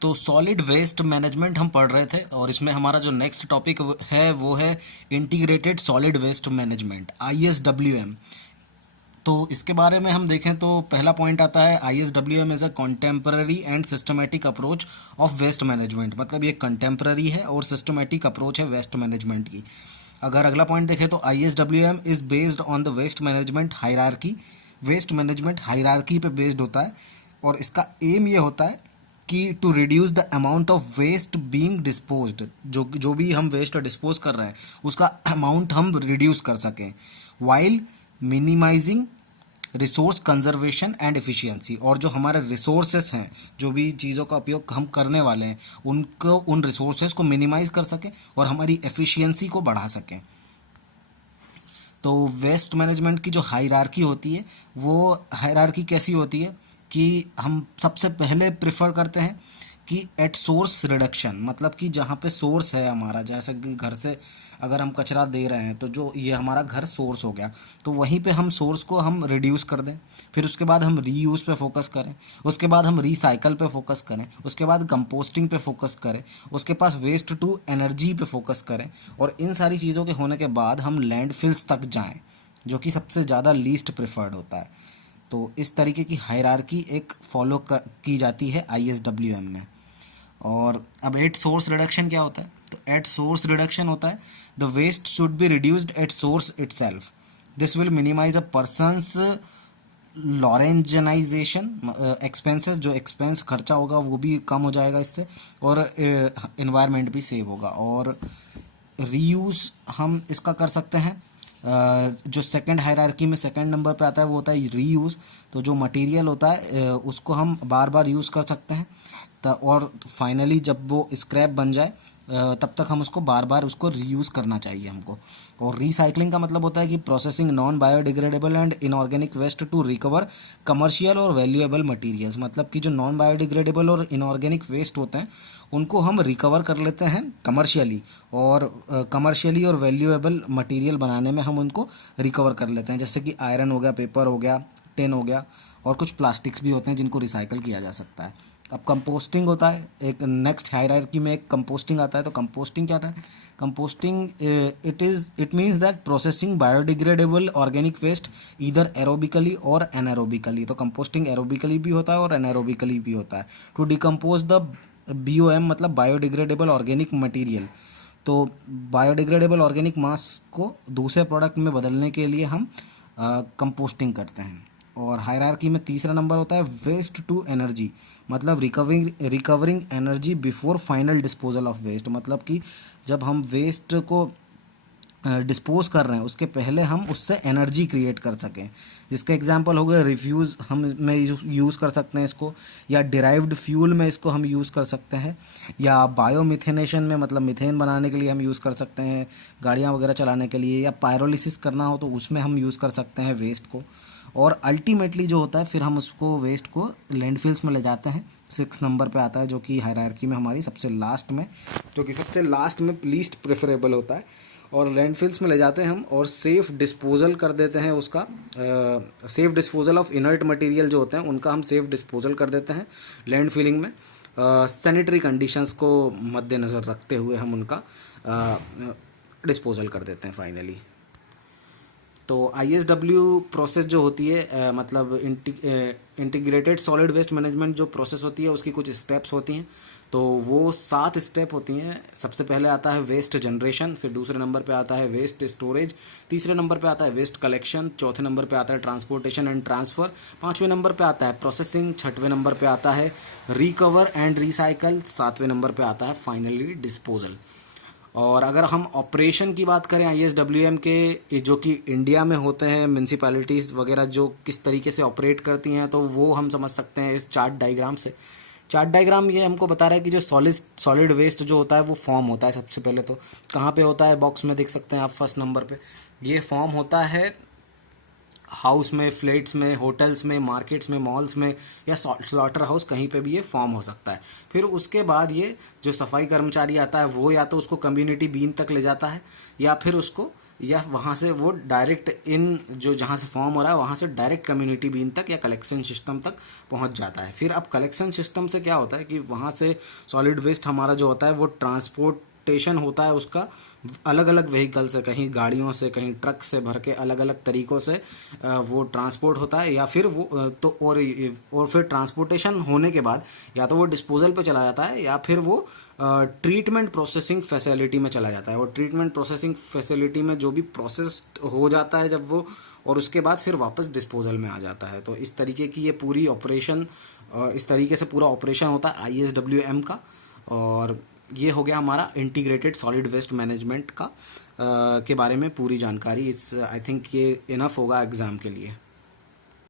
तो solid waste management हम पढ़ रहे थे और इसमें हमारा जो नेक्स्ट टॉपिक है वो है integrated solid waste management ISWM। तो इसके बारे में हम देखें तो पहला पॉइंट आता है ISWM is a contemporary and systematic approach of waste management. मतलब ये कंटेम्पररी है और सिस्टमेटिक अप्रोच है वेस्ट मैनेजमेंट की। अगर अगला पॉइंट देखें तो ISWM is based on the waste management hierarchy. Waste management hierarchy पे बेस्ड होता है और इसका एम ये होता है कि to reduce the amount of waste being disposed. जो भी हम वेस्ट डिस्पोज कर रहे हैं उसका अमाउंट हम रिड्यूस कर सकें, while minimising resource conservation and efficiency. और जो हमारे रिसोर्सेस हैं, जो भी चीज़ों का उपयोग हम करने वाले हैं, उनको उन रिसोर्सेस को मिनिमाइज कर सकें और हमारी एफिशिएंसी को बढ़ा सकें। तो वेस्ट मैनेजमेंट की जो हायरार्की होती है, वो हायरार्की कैसी होती है कि हम सबसे पहले प्रेफर करते हैं कि एट सोर्स रिडक्शन। मतलब कि जहाँ पे सोर्स है हमारा, जैसे कि घर से अगर हम कचरा दे रहे हैं तो जो ये हमारा घर सोर्स हो गया, तो वहीं पे हम सोर्स को हम रिड्यूस कर दें। फिर उसके बाद हम रीयूज़ पे फोकस करें, उसके बाद हम रिसाइकल पे फोकस करें, उसके बाद कंपोस्टिंग पे फोकस करें, उसके पास वेस्ट टू एनर्जी पे फोकस करें, और इन सारी चीज़ों के होने के बाद हम लैंडफिल्स तक जाएं, जो कि सबसे ज़्यादा लीस्ट प्रेफर्ड होता है। तो इस तरीके की हायरार्की एक फॉलो की जाती है ISWM में। और अब एट सोर्स रिडक्शन क्या होता है? तो एट सोर्स रिडक्शन होता है the waste should be reduced at source itself. This will minimise a person's lorenganisation expenses. जो एक्सपेंस खर्चा होगा वो भी कम हो जाएगा इससे, और इन्वायरमेंट भी सेव होगा। और रीयूज़ हम इसका कर सकते हैं। जो सेकंड हायरार्की में सेकंड नंबर पे आता है वो होता है रीयूज़। तो जो मटेरियल होता है उसको हम बार बार यूज़ कर सकते हैं, और फाइनली जब वो स्क्रैप बन जाए तब तक हम उसको बार बार उसको रीयूज़ करना चाहिए हमको। और रिसाइकलिंग का मतलब होता है कि processing non biodegradable and inorganic waste to recover commercial और वैल्यूएबल मटेरियल्स। मतलब कि जो नॉन बायोडिग्रेडेबल और इनऑर्गेनिक वेस्ट होते हैं उनको हम रिकवर कर लेते हैं कमर्शियली, और कमर्शियली और वैल्यूएबल मटेरियल बनाने में हम उनको रिकवर कर लेते हैं। जैसे कि आयरन हो गया, पेपर हो गया, टिन हो गया, और कुछ प्लास्टिक्स भी होते हैं जिनको रिसाइकल किया जा सकता है। अब कंपोस्टिंग होता है एक नेक्स्ट हायरार्की में, एक कंपोस्टिंग आता है। तो कंपोस्टिंग क्या होता है? Composting it means that processing biodegradable organic waste either aerobically और एनारोबिकली। तो कंपोस्टिंग एरोबिकली भी होता है और एनारोबिकली भी होता है। टू डिकम्पोज द BOM मतलब बायोडिग्रेडेबल ऑर्गेनिक मटेरियल। तो बायोडिग्रेडेबल ऑर्गेनिक मास को दूसरे प्रोडक्ट में बदलने के लिए हम कंपोस्टिंग करते हैं। और हायरार्की में तीसरा नंबर होता है वेस्ट टू एनर्जी। मतलब recovering energy before final disposal of waste. मतलब कि जब हम वेस्ट को डिस्पोज कर रहे हैं उसके पहले हम उससे एनर्जी क्रिएट कर सकें। जिसका एग्जांपल हो गया रिफ्यूज़, हम में यूज़ कर सकते हैं इसको, या डिराइव्ड फ्यूल में इसको हम यूज़ कर सकते हैं, या बायोमिथेनेशन में मतलब मिथेन बनाने के लिए हम यूज़ कर सकते हैं, गाड़ियाँ वगैरह चलाने के लिए, या पायरोलिसिस करना हो तो उसमें हम यूज़ कर सकते हैं वेस्ट को। और अल्टीमेटली जो होता है फिर हम उसको वेस्ट को लैंडफिल्स में ले जाते हैं। 6 नंबर पे आता है जो कि हायरार्की में हमारी सबसे लास्ट में, जो कि सबसे लास्ट में लीस्ट प्रेफरेबल होता है। और लैंडफिल्स में ले जाते हैं हम और सेफ़ डिस्पोजल कर देते हैं उसका। Safe disposal of inert material जो होते हैं उनका हम सेफ़ डिस्पोजल कर देते हैं लैंड फिलिंग में। सैनिटरी कंडीशंस को मद्देनज़र रखते हुए हम उनका डिस्पोजल कर देते हैं फाइनली। तो ISW प्रोसेस जो होती है मतलब इंटीग्रेटेड सॉलिड वेस्ट मैनेजमेंट जो प्रोसेस होती है उसकी कुछ स्टेप्स होती हैं। तो वो 7 स्टेप होती हैं। सबसे पहले आता है वेस्ट जनरेशन, फिर दूसरे नंबर पे आता है वेस्ट स्टोरेज, तीसरे नंबर पे आता है वेस्ट कलेक्शन, चौथे नंबर पे आता है ट्रांसपोर्टेशन एंड ट्रांसफ़र, पाँचवें नंबर पे आता है प्रोसेसिंग, छठवें नंबर पे आता है रिकवर एंड रिसाइकल, सातवें नंबर पे आता है फाइनली डिस्पोजल। और अगर हम ऑपरेशन की बात करें ISWM के, जो कि इंडिया में होते हैं, म्यूनसिपैलिटीज़ वगैरह जो किस तरीके से ऑपरेट करती हैं, तो वो हम समझ सकते हैं इस चार्ट डायग्राम से। चार्ट डायग्राम ये हमको बता रहा है कि जो सॉलिड वेस्ट जो होता है वो फॉर्म होता है। सबसे पहले तो कहाँ पे होता है? बॉक्स में देख सकते हैं आप फर्स्ट नंबर पे। ये फॉर्म होता है हाउस में, फ्लैट्स में, होटल्स में, मार्केट्स में, मॉल्स में, या स्लॉटर हाउस, कहीं पे भी ये फॉर्म हो सकता है। फिर उसके बाद ये जो सफाई कर्मचारी आता है वो या तो उसको कम्युनिटी बीन तक ले जाता है या फिर उसको या वहाँ से वो डायरेक्ट इन जो जहाँ से फॉर्म हो रहा है वहाँ से डायरेक्ट कम्युनिटी बीन तक या कलेक्शन सिस्टम तक पहुँच जाता है। फिर अब कलेक्शन सिस्टम से क्या होता है कि वहाँ से सॉलिड वेस्ट हमारा जो होता है वो ट्रांसपोर्टेशन होता है उसका अलग अलग व्हीकल से, कहीं गाड़ियों से, कहीं ट्रक से भर के अलग अलग तरीक़ों से वो ट्रांसपोर्ट होता है, या फिर वो तो और फिर ट्रांसपोर्टेशन होने के बाद या तो वो डिस्पोजल पे चला जाता है या फिर वो ट्रीटमेंट प्रोसेसिंग फैसिलिटी में चला जाता है। और ट्रीटमेंट प्रोसेसिंग फैसिलिटी में जो भी प्रोसेस हो जाता है जब वो, और उसके बाद फिर वापस डिस्पोजल में आ जाता है। तो इस तरीके की ये पूरी ऑपरेशन, इस तरीके से पूरा ऑपरेशन होता है ISWM का। और ये हो गया हमारा इंटीग्रेटेड सॉलिड वेस्ट मैनेजमेंट का के बारे में पूरी जानकारी। इट्स आई थिंक ये इनफ होगा एग्ज़ाम के लिए।